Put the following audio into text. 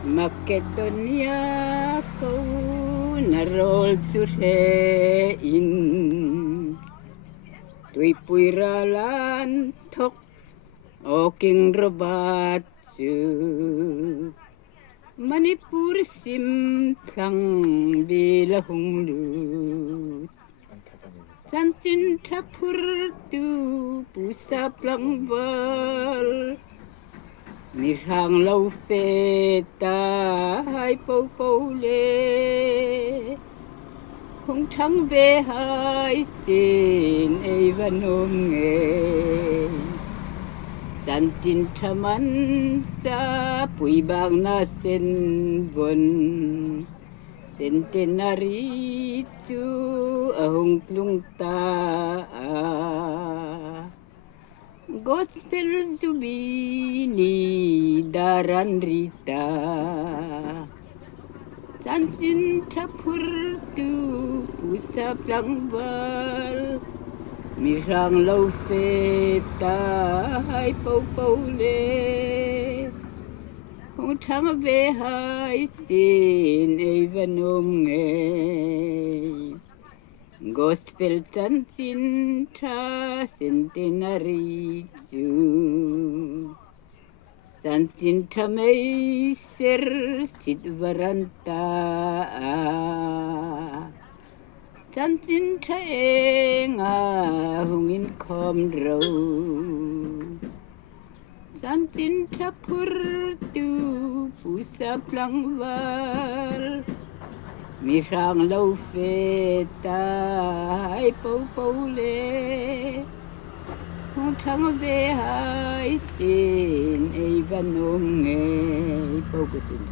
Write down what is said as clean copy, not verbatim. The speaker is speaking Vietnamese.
Makedonia ko narol surein tui puiralan thok oking robat su Manipur sim thang bilahung lut Sanchin thapur tu pusap langbal Mirhang lau feta hai pau pau le Không thắng về hai xin ai vanom nghe Tan tin thaman sa pui bang na sen von Centenary tu ahong plung ta Gospel zubini daran rita Tansin tapur tu pusap langbal Mirang lau feta hai pau pau le Hong thang ve hai sin ai vanom nghe Gospel Centenary tu Centenary may ser sit varanta Centenary nga hungin khawm ro Centenary pur tu pusap langwal Mirang lau feta hai pau pau le Hong thang ve hai sin ai vanom nghe pau kutin